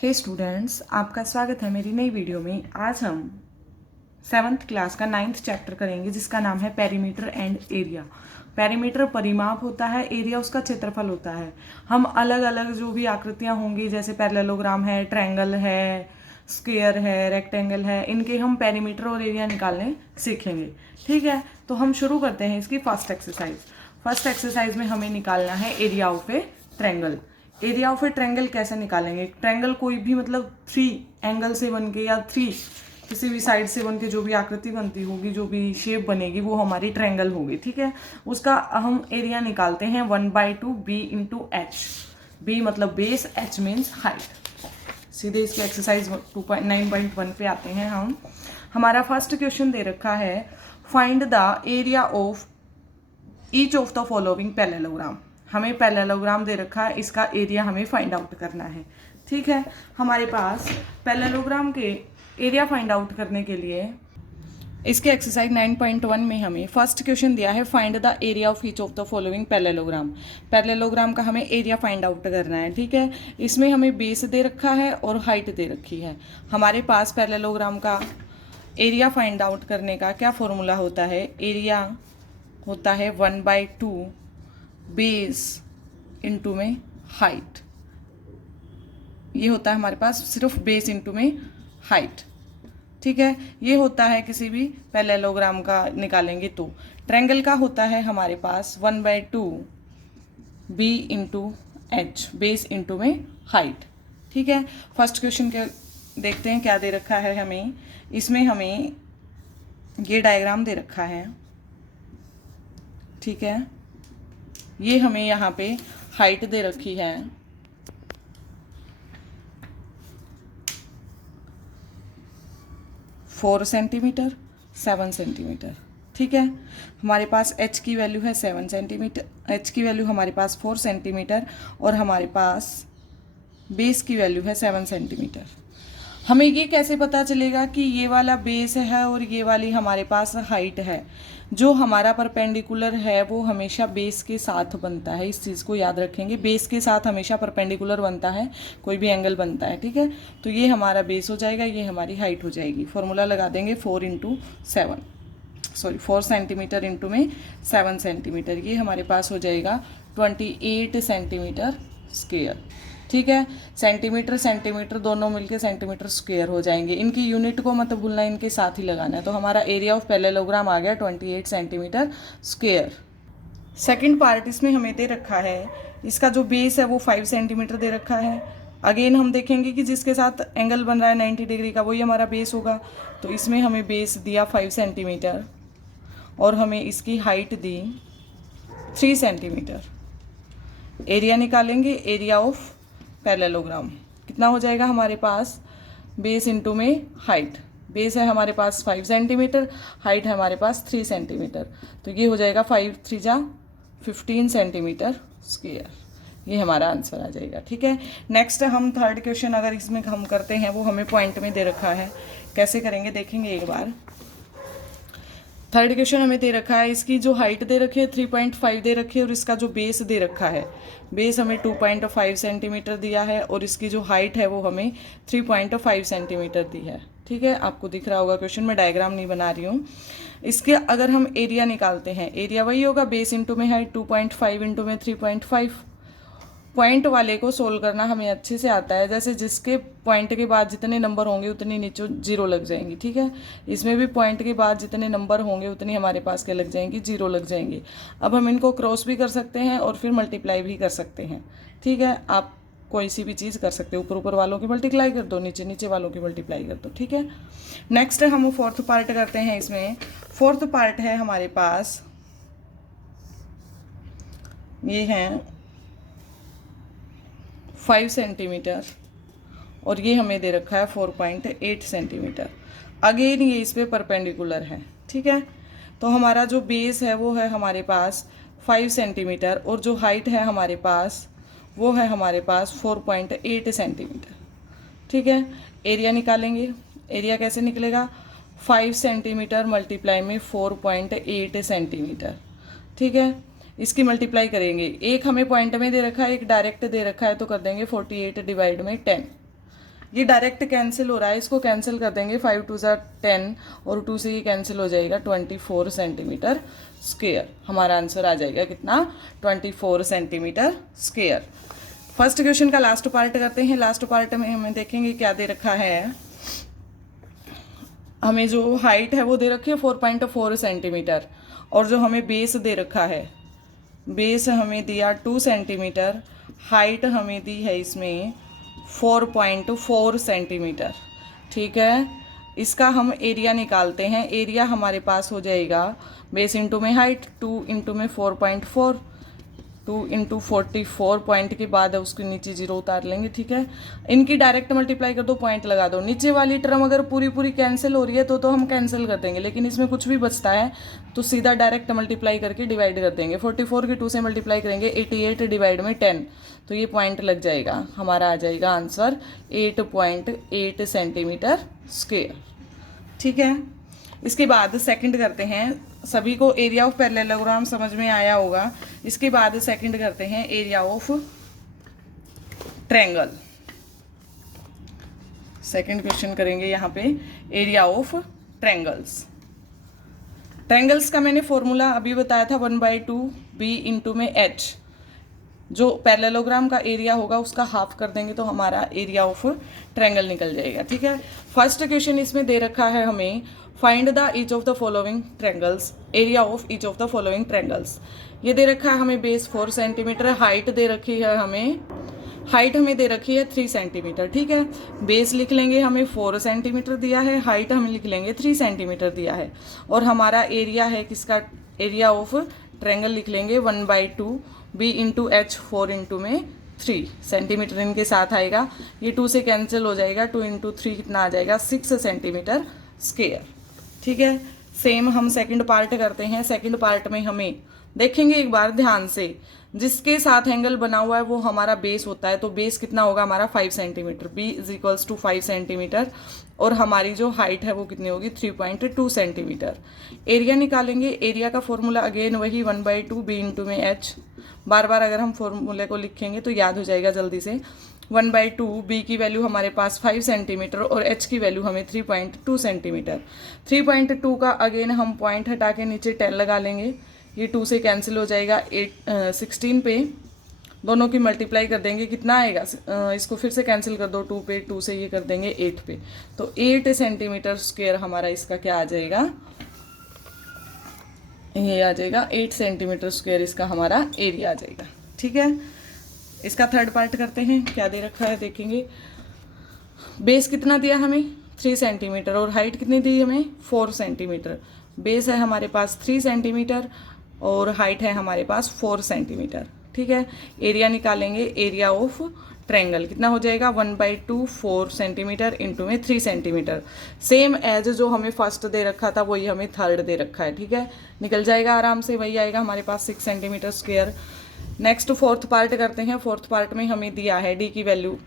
हे students, आपका स्वागत है मेरी नई वीडियो में। आज हम 7th क्लास का 9th चैप्टर करेंगे जिसका नाम है पेरीमीटर एंड एरिया। पेरीमीटर परिमाप होता है, एरिया उसका क्षेत्रफल होता है। हम अलग अलग जो भी आकृतियां होंगी जैसे पैरेललोग्राम है, ट्रायंगल है, स्क्वायर है, रेक्टेंगल है, इनके हम पेरीमीटर और एरिया निकालने सीखेंगे। ठीक है, तो हम शुरू करते हैं इसकी फर्स्ट एक्सरसाइज। फर्स्ट एक्सरसाइज में हमें निकालना है area of A triangle. Area of A triangle कैसे निकालेंगे? ट्रायंगल कोई भी मतलब 3 एंगल से बन के या 3 किसी भी साइड से बन के जो भी आकृति बनती होगी, जो भी शेप बनेगी वो हमारी ट्रायंगल होगी। ठीक है, उसका हम एरिया निकालते हैं 1/2 b इंटू एच। बी मतलब बेस, एच मीन्स हाइट। सीधे इसके एक्सरसाइज 9.1 पे आते हैं हम। हमारा फर्स्ट क्वेश्चन दे रखा है, find the area of each of the following parallelogram. हमें पैरेललोग्राम दे रखा है, इसका एरिया हमें फाइंड आउट करना है। ठीक है, हमारे पास पैरेललोग्राम के एरिया फाइंड आउट करने के लिए इसके एक्सरसाइज 9.1 में हमें फर्स्ट क्वेश्चन दिया है, find the area of each of the following parallelogram. Parallelogram का हमें एरिया फाइंड आउट करना है। ठीक है, इसमें हमें बेस दे रखा है और हाइट दे रखी है। हमारे पास पैरेललोग्राम का एरिया फाइंड आउट करने का क्या फॉर्मूला होता है? एरिया होता है 1/2 बेस इंटू में हाइट। ये होता है हमारे पास सिर्फ बेस इंटू में हाइट। ठीक है, ये होता है किसी भी पैरेललोग्राम का निकालेंगे तो। ट्रायंगल का होता है हमारे पास 1/2 b into h, base into में हाइट। ठीक है, फर्स्ट क्वेश्चन के देखते हैं क्या दे रखा है हमें। इसमें हमें ये डायग्राम दे रखा है। ठीक है, ये हमें यहाँ पे हाइट दे रखी है 4 सेंटीमीटर, 7 सेंटीमीटर। ठीक है, हमारे पास h की वैल्यू है 7 सेंटीमीटर, h की वैल्यू हमारे पास 4 सेंटीमीटर और हमारे पास बेस की वैल्यू है 7 सेंटीमीटर। हमें ये कैसे पता चलेगा कि ये वाला बेस है और ये वाली हमारे पास हाइट है? जो हमारा परपेंडिकुलर है वो हमेशा बेस के साथ बनता है। इस चीज़ को याद रखेंगे, बेस के साथ हमेशा परपेंडिकुलर बनता है, कोई भी एंगल बनता है। ठीक है, तो ये हमारा बेस हो जाएगा, ये हमारी हाइट हो जाएगी। फॉर्मूला लगा देंगे 4 सेंटीमीटर इंटू में 7 सेंटीमीटर। ये हमारे पास हो जाएगा 28 सेंटीमीटर स्क्वेयर। ठीक है, सेंटीमीटर सेंटीमीटर दोनों मिलके सेंटीमीटर स्क्वायर हो जाएंगे। इनकी यूनिट को मत भूलना, इनके साथ ही लगाना है। तो हमारा एरिया ऑफ पैरेललोग्राम आ गया 28 सेंटीमीटर स्क्वायर। सेकंड पार्ट इसमें हमें दे रखा है, इसका जो बेस है वो 5 सेंटीमीटर दे रखा है। अगेन हम देखेंगे कि जिसके साथ एंगल बन रहा है 90 डिग्री का वही हमारा बेस होगा। तो इसमें हमें बेस दिया 5 सेंटीमीटर और हमें इसकी हाइट दी 3 सेंटीमीटर। एरिया निकालेंगे, एरिया ऑफ पैरेललोग्राम कितना हो जाएगा हमारे पास? बेस इंटू में हाइट। बेस है हमारे पास 5 सेंटीमीटर, हाइट है हमारे पास 3 सेंटीमीटर। तो ये हो जाएगा 5 3 जा 15 सेंटीमीटर स्क्वायर। ये हमारा आंसर आ जाएगा। ठीक है, नेक्स्ट हम थर्ड क्वेश्चन अगर इसमें हम करते हैं, वो हमें पॉइंट में दे रखा है। कैसे करेंगे देखेंगे एक बार। थर्ड क्वेश्चन हमें दे रखा है, इसकी जो हाइट दे रखी है 3.5 दे रखी है और इसका जो बेस दे रखा है, बेस हमें 2.5 सेंटीमीटर दिया है और इसकी जो हाइट है वो हमें 3.5 सेंटीमीटर दी है। ठीक है, आपको दिख रहा होगा क्वेश्चन में, डायग्राम नहीं बना रही हूँ। इसके अगर हम एरिया निकालते हैं, एरिया वही होगा बेस इंटू में हाइट, 2.5 इंटू में 3.5। पॉइंट वाले को सोल्व करना हमें अच्छे से आता है। जैसे जिसके पॉइंट के बाद जितने नंबर होंगे उतनी नीचे जीरो लग जाएंगी। ठीक है, इसमें भी पॉइंट के बाद जितने नंबर होंगे उतनी हमारे पास क्या लग जाएंगी? जीरो लग जाएंगी। अब हम इनको क्रॉस भी कर सकते हैं और फिर मल्टीप्लाई भी कर सकते हैं। ठीक है, आप कोई सी भी चीज़ कर सकते हो, ऊपर ऊपर वालों की मल्टीप्लाई कर दो, नीचे नीचे वालों की मल्टीप्लाई कर दो। ठीक है, नेक्स्ट हम फोर्थ पार्ट करते हैं। इसमें फोर्थ पार्ट है हमारे पास, ये है 5 सेंटीमीटर और ये हमें दे रखा है 4.8 सेंटीमीटर। अगेन ये इस पे परपेंडिकुलर है। ठीक है, तो हमारा जो बेस है वो है हमारे पास 5 सेंटीमीटर और जो हाइट है हमारे पास वो है हमारे पास 4.8 सेंटीमीटर। ठीक है, एरिया निकालेंगे। एरिया कैसे निकलेगा? 5 सेंटीमीटर मल्टीप्लाई में 4.8 सेंटीमीटर। ठीक है, इसकी मल्टीप्लाई करेंगे। एक हमें पॉइंट में दे रखा है, एक डायरेक्ट दे रखा है, तो कर देंगे 48 डिवाइड में 10। ये डायरेक्ट कैंसिल हो रहा है, इसको कैंसिल कर देंगे, 5 2 ज़ा 10 और 2 से ये कैंसिल हो जाएगा, 24 सेंटीमीटर स्क्वेयर। हमारा आंसर आ जाएगा कितना, 24 सेंटीमीटर स्क्वेयर। फर्स्ट क्वेश्चन का लास्ट पार्ट करते हैं। लास्ट पार्ट में हमें देखेंगे क्या दे रखा है। हमें जो हाइट है वो दे रखी है 4.4 सेंटीमीटर, और जो हमें बेस दे रखा है, बेस हमें दिया 2 सेंटीमीटर, हाइट हमें दी है इसमें 4.4 सेंटीमीटर। ठीक है, इसका हम एरिया निकालते हैं। एरिया हमारे पास हो जाएगा बेस इंटू में हाइट, 2 इंटू में 4.4, 2 इंटू 44 पॉइंट के बाद उसके नीचे जीरो उतार लेंगे। ठीक है, इनकी डायरेक्ट मल्टीप्लाई कर दो, पॉइंट लगा दो। नीचे वाली टर्म अगर पूरी पूरी कैंसिल हो रही है तो हम कैंसिल कर देंगे, लेकिन इसमें कुछ भी बचता है तो सीधा डायरेक्ट मल्टीप्लाई करके डिवाइड कर देंगे। 44 के 2 से मल्टीप्लाई करेंगे, 88 डिवाइड में 10, तो ये पॉइंट लग जाएगा। हमारा आ जाएगा आंसर 8.8 सेंटीमीटर स्क्वेयर। ठीक है, इसके बाद सेकंड करते हैं। सभी को एरिया ऑफ पैरेललोग्राम समझ में आया होगा। इसके बाद सेकंड करते हैं area of triangle. Second question करेंगे यहाँ पे एरिया ऑफ ट्रायंगल्स। ट्रायंगल्स का मैंने फॉर्मूला अभी बताया था, 1/2 b इंटू में h। जो पैरेललोग्राम का एरिया होगा उसका हाफ कर देंगे तो हमारा एरिया ऑफ ट्रायंगल निकल जाएगा। ठीक है, फर्स्ट क्वेश्चन इसमें दे रखा है हमें, find the each of the following triangles, area of each of the following triangles. ये दे रखा है हमें बेस 4 सेंटीमीटर, हाइट दे रखी है हमें, हाइट हमें दे रखी है 3 सेंटीमीटर। ठीक है, बेस लिख लेंगे, हमें 4 सेंटीमीटर दिया है, हाइट हम लिख लेंगे 3 सेंटीमीटर दिया है, और हमारा एरिया है किसका, एरिया ऑफ ट्रायंगल लिख लेंगे 1/2 b इंटू एच, 4 इंटू में 3 सेंटीमीटर इनके साथ आएगा। ये 2 से कैंसिल हो जाएगा, 2 इंटू 3 कितना आ जाएगा, 6 सेंटीमीटर स्क्वेयर। ठीक है, सेम हम सेकंड पार्ट करते हैं। सेकंड पार्ट में हमें देखेंगे एक बार ध्यान से, जिसके साथ एंगल बना हुआ है वो हमारा बेस होता है, तो बेस कितना होगा हमारा 5 centimetre, b is equals to 5 centimetre, और हमारी जो हाइट है वो कितनी होगी 3.2 सेंटीमीटर। एरिया निकालेंगे। एरिया का फॉर्मूला अगेन वही 1/2 b इंटू में h। बार बार अगर हम फॉर्मूले को लिखेंगे तो याद हो जाएगा जल्दी से। 1/2 b की वैल्यू हमारे पास 5 सेंटीमीटर और h की वैल्यू हमें 3.2 सेंटीमीटर। 3.2 का अगेन हम पॉइंट हटा के नीचे 10 लगा लेंगे, ये 2 से कैंसिल हो जाएगा, 16 पे दोनों की मल्टीप्लाई कर देंगे, कितना आएगा, इसको फिर से कैंसिल कर दो, 2 पे, 2 से ये कर देंगे 8 पे, तो 8 सेंटीमीटर स्क्वेयर हमारा इसका क्या आ जाएगा, ये आ जाएगा 8 सेंटीमीटर स्क्वेयर इसका हमारा एरिया आ जाएगा। ठीक है, इसका थर्ड पार्ट करते हैं। क्या दे रखा है देखेंगे, बेस कितना दिया हमें 3 सेंटीमीटर और हाइट कितनी दी हमें 4 सेंटीमीटर। बेस है हमारे पास 3 सेंटीमीटर और हाइट है हमारे पास 4 सेंटीमीटर। ठीक है, एरिया निकालेंगे। एरिया ऑफ ट्रायंगल कितना हो जाएगा 1/2 4 सेंटीमीटर इंटू में 3 सेंटीमीटर। सेम एज जो हमें फर्स्ट दे रखा था वही हमें थर्ड दे रखा है। ठीक है, निकल जाएगा आराम से, वही आएगा हमारे पास 6 centimetre square. Next fourth part करते हैं। फोर्थ पार्ट में हमें दिया है डी की वैल्यू,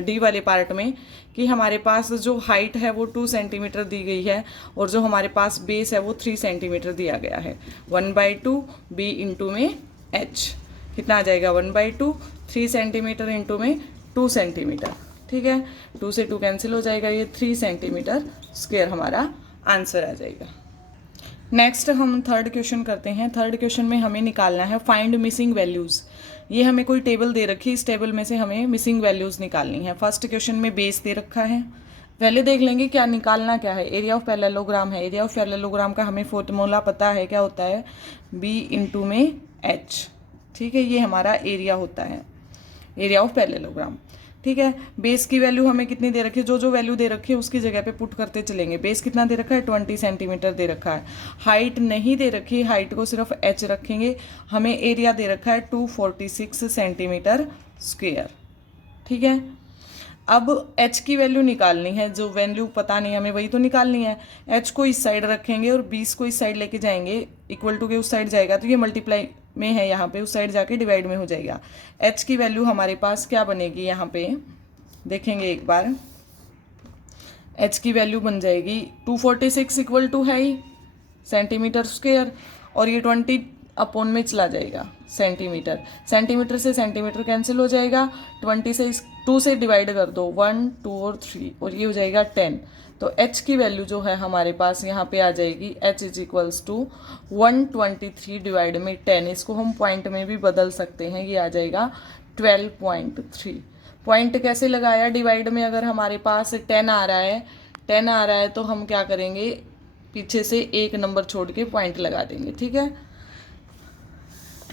डी वाले पार्ट में कि हमारे पास जो हाइट है वो 2 सेंटीमीटर दी गई है और जो हमारे पास बेस है वो 3 सेंटीमीटर दिया गया है। 1/2 बी इंटू में एच कितना आ जाएगा 1/2 3 सेंटीमीटर इंटू में 2 सेंटीमीटर। ठीक है, 2 से 2 कैंसिल हो जाएगा, ये 3 सेंटीमीटर स्क्वेयर हमारा आंसर आ जाएगा। नेक्स्ट हम थर्ड क्वेश्चन करते हैं। थर्ड क्वेश्चन में हमें निकालना है फाइंड मिसिंग वैल्यूज़। ये हमें कोई टेबल दे रखी है, इस टेबल में से हमें मिसिंग वैल्यूज़ निकालनी है। फर्स्ट क्वेश्चन में बेस दे रखा है, पहले देख लेंगे क्या निकालना क्या है। एरिया ऑफ पैरेललोग्राम है, एरिया ऑफ पैरेललोग्राम का हमें फॉर्मूला पता है, क्या होता है बी इंटू में एच। ठीक है, ये हमारा एरिया होता है, एरिया ऑफ पैरेललोग्राम। ठीक है, बेस की वैल्यू हमें कितनी दे रखी है, जो वैल्यू दे रखी है उसकी जगह पे पुट करते चलेंगे। बेस कितना दे रखा है 20 सेंटीमीटर दे रखा है। हाइट नहीं दे रखी, हाइट को सिर्फ एच रखेंगे। हमें एरिया दे रखा है 246 सेंटीमीटर स्क्वेयर। ठीक है, अब एच की वैल्यू निकालनी है, जो वैल्यू पता नहीं हमें वही तो निकालनी है। एच को इस साइड रखेंगे और 20 को इस साइड लेके जाएंगे, इक्वल टू के उस साइड जाएगा तो ये मल्टीप्लाई में है, यहाँ पे उस साइड जाके डिवाइड में हो जाएगा। एच की वैल्यू हमारे पास क्या बनेगी, यहाँ पे देखेंगे एक बार। एच की वैल्यू बन जाएगी 246 इक्वल टू है ही सेंटीमीटर स्क्वेयर, और ये 20 अपॉन में चला जाएगा सेंटीमीटर, सेंटीमीटर से सेंटीमीटर कैंसिल हो जाएगा, 20 से 2 से डिवाइड कर दो, 1 2 और 3 और ये हो जाएगा 10। तो h की वैल्यू जो है हमारे पास यहाँ पे आ जाएगी h is equals to 123 divide में 10। इसको हम पॉइंट में भी बदल सकते हैं, ये आ जाएगा 12.3। पॉइंट कैसे लगाया, डिवाइड में अगर हमारे पास 10 आ रहा है तो हम क्या करेंगे, पीछे से एक नंबर छोड़ के पॉइंट लगा देंगे, ठीक है।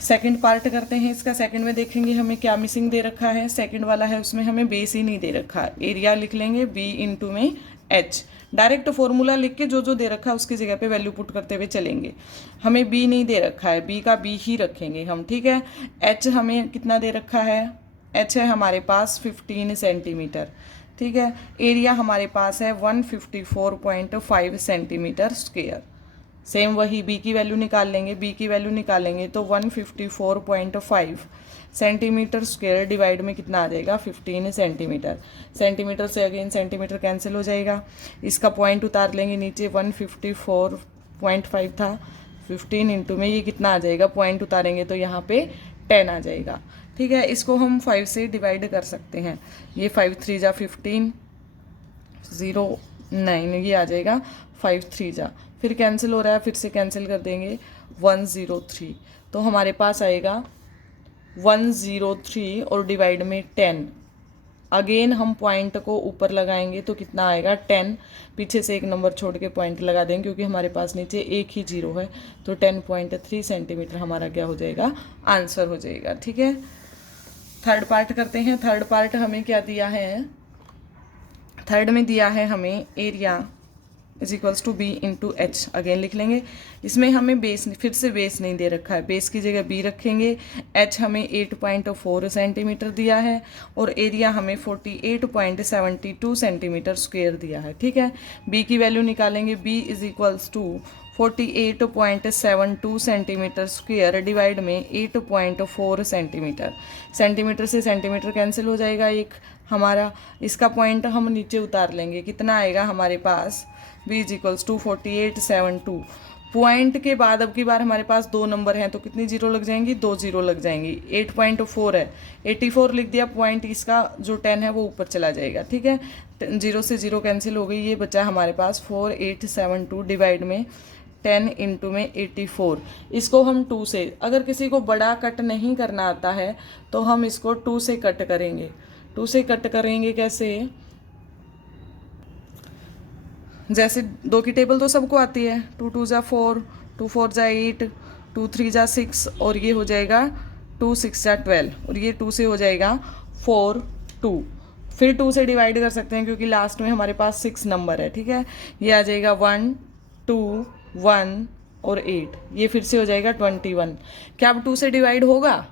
सेकंड पार्ट करते हैं इसका। सेकंड में देखेंगे हमें क्या मिसिंग दे रखा है। सेकंड वाला है उसमें हमें बेस ही नहीं दे रखा। एरिया लिख लेंगे b इंटू में h, डायरेक्ट फॉर्मूला लिख के जो जो दे रखा है उसकी जगह पे वैल्यू पुट करते हुए चलेंगे। हमें b नहीं दे रखा है, b का b ही रखेंगे हम, ठीक है। h हमें कितना दे रखा है, h है हमारे पास 15 सेंटीमीटर, ठीक है। एरिया हमारे पास है 154.5 सेंटीमीटर स्क्वेयर। सेम वही b की वैल्यू निकाल लेंगे, b की वैल्यू निकालेंगे तो 154.5 सेंटीमीटर स्क्वेयर डिवाइड में कितना आ जाएगा 15 सेंटीमीटर। सेंटीमीटर से अगेन सेंटीमीटर कैंसिल हो जाएगा, इसका पॉइंट उतार लेंगे नीचे, 154.5 था, 15 इंटू में ये कितना आ जाएगा, पॉइंट उतारेंगे तो यहाँ पे 10 आ जाएगा, ठीक है। इसको हम 5 से डिवाइड कर सकते हैं, ये 5 3 जा 15, 0 9, ये आ जाएगा 5 3 जा, फिर कैंसिल हो रहा है, फिर से कैंसिल कर देंगे 103, तो हमारे पास आएगा 103 और डिवाइड में 10। अगेन हम पॉइंट को ऊपर लगाएंगे तो कितना आएगा 10, पीछे से एक नंबर छोड़ के पॉइंट लगा देंगे क्योंकि हमारे पास नीचे एक ही जीरो है, तो 10.3 सेंटीमीटर हमारा क्या हो जाएगा, आंसर हो जाएगा, ठीक है। थर्ड पार्ट करते हैं। थर्ड पार्ट हमें क्या दिया है, थर्ड में दिया है हमें area is equals to b into h, again लिख लेंगे। इसमें हमें बेस, फिर से बेस नहीं दे रखा है, बेस की जगह बी रखेंगे। एच हमें 8.4 सेंटीमीटर दिया है और एरिया हमें 48.72 सेंटीमीटर स्क्वेयर दिया है, ठीक है। बी की वैल्यू निकालेंगे, b is equals to 48.72 centimetre square divide में 8.4 सेंटीमीटर। सेंटीमीटर से सेंटीमीटर कैंसिल हो जाएगा एक हमारा, इसका पॉइंट हम नीचे उतार लेंगे, कितना आएगा हमारे पास, b is equals to 48.72। Point के बाद अब की बार हमारे पास दो नंबर हैं तो कितनी जीरो लग जाएंगी, 2 जीरो लग जाएंगी। 8.4 है, 84 लिख दिया, पॉइंट इसका जो 10 है वो ऊपर चला जाएगा, ठीक है। 0 से 0 कैंसिल हो गई, ये बचा हमारे पास 4872 डिवाइड में 10 इंटू में 84। इसको हम 2 से, अगर किसी को बड़ा कट नहीं करना आता है तो हम इसको 2 से कट करेंगे। 2 से कट करेंगे कैसे, जैसे 2 की टेबल तो सबको आती है, 2 2 जा 4, 2 4 जा 8, 2 3 जा 6 और ये हो जाएगा 2 6 जा 12 और ये 2 से हो जाएगा 4 2। फिर 2 से डिवाइड कर सकते हैं क्योंकि लास्ट में हमारे पास 6 नंबर है, ठीक है। ये आ जाएगा 1 2 1 और 8, ये फिर से हो जाएगा 21। क्या अब 2 से डिवाइड होगा,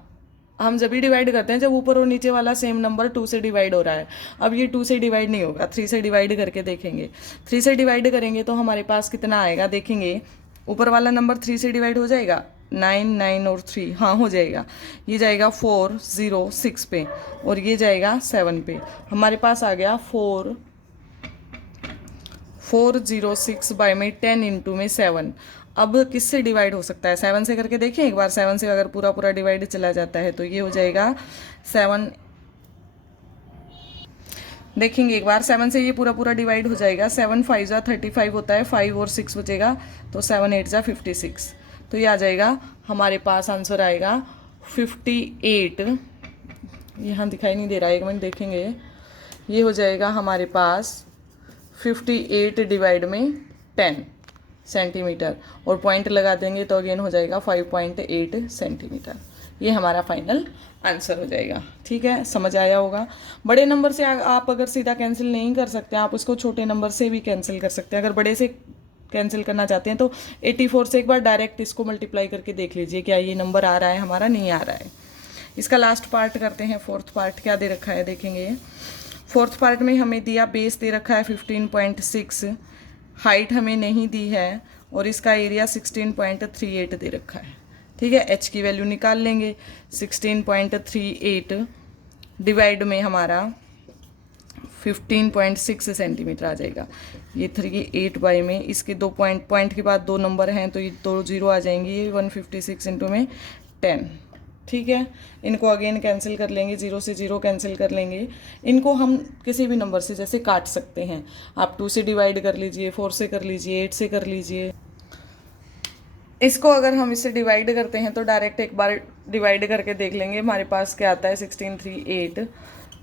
हम जब भी डिवाइड करते हैं जब ऊपर और नीचे वाला सेम नंबर 2 से डिवाइड हो रहा है। अब ये 2 से डिवाइड नहीं होगा, 3 से डिवाइड करके देखेंगे। 3 से डिवाइड करेंगे तो हमारे पास कितना आएगा, देखेंगे ऊपर वाला नंबर 3 से डिवाइड हो जाएगा, 9 9 और 3, हाँ हो जाएगा। ये जाएगा 4 0 6 पे और ये जाएगा 7 पे। हमारे पास आ गया 406 बाय में 10 इंटू में 7। अब किससे डिवाइड हो सकता है, 7 से करके देखें एक बार। 7 से अगर पूरा पूरा डिवाइड चला जाता है तो ये हो जाएगा 7, देखेंगे एक बार 7 से ये पूरा पूरा डिवाइड हो जाएगा। 7 5 जा 35 होता है, 5 और 6 बचेगा तो 7 8 जा 56, तो ये आ जाएगा हमारे पास आंसर आएगा 58। यहाँ दिखाई नहीं दे रहा है, एक मिनट देखेंगे। ये हो जाएगा हमारे पास 58 डिवाइड में 10 सेंटीमीटर और पॉइंट लगा देंगे तो अगेन हो जाएगा 5.8 सेंटीमीटर। ये हमारा फाइनल आंसर हो जाएगा, ठीक है। समझ आया होगा। बड़े नंबर से आप अगर सीधा कैंसिल नहीं कर सकते, आप उसको छोटे नंबर से भी कैंसिल कर सकते हैं। अगर बड़े से कैंसिल करना चाहते हैं तो 84 से एक बार डायरेक्ट इसको मल्टीप्लाई करके देख लीजिए क्या ये नंबर आ रहा है हमारा, नहीं आ रहा है। इसका लास्ट पार्ट करते हैं। फोर्थ पार्ट क्या दे रखा है देखेंगे। फोर्थ पार्ट में हमें दिया, बेस दे रखा है 15.6, हाइट हमें नहीं दी है और इसका एरिया 16.38 दे रखा है, ठीक है। एच की वैल्यू निकाल लेंगे, 16.38 डिवाइड में हमारा 15.6 सेंटीमीटर आ जाएगा। ये 38 में इसके 2 पॉइंट के बाद 2 नंबर हैं तो ये 2 जीरो आ जाएंगे, ये 156 इंटू में 10। ठीक है, इनको अगेन कैंसिल कर लेंगे, 0 से 0 कैंसिल कर लेंगे। इनको हम किसी भी नंबर से जैसे काट सकते हैं, आप 2 से डिवाइड कर लीजिए, 4 से कर लीजिए, 8 से कर लीजिए। इसको अगर हम इससे डिवाइड करते हैं तो डायरेक्ट एक बार डिवाइड करके देख लेंगे हमारे पास क्या आता है, 1638,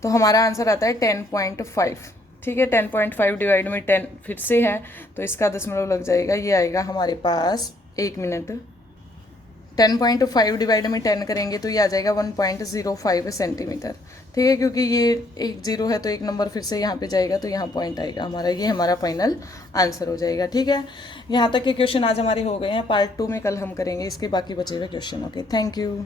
तो हमारा आंसर आता है 10.5। ठीक है, 10.5 डिवाइड में 10 फिर से है तो इसका दशमलव लग जाएगा, ये आएगा हमारे पास 1 मिनट। 10.5 डिवाइड में 10 करेंगे तो ये आ जाएगा 1.05 सेंटीमीटर। ठीक है, क्योंकि ये एक जीरो है तो एक नंबर फिर से यहाँ पे जाएगा तो यहाँ पॉइंट आएगा हमारा, ये हमारा फाइनल आंसर हो जाएगा। ठीक है, यहाँ तक के क्वेश्चन आज हमारे हो गए हैं। पार्ट 2 में कल हम करेंगे इसके बाकी बचे हुए क्वेश्चन। Okay, thank you.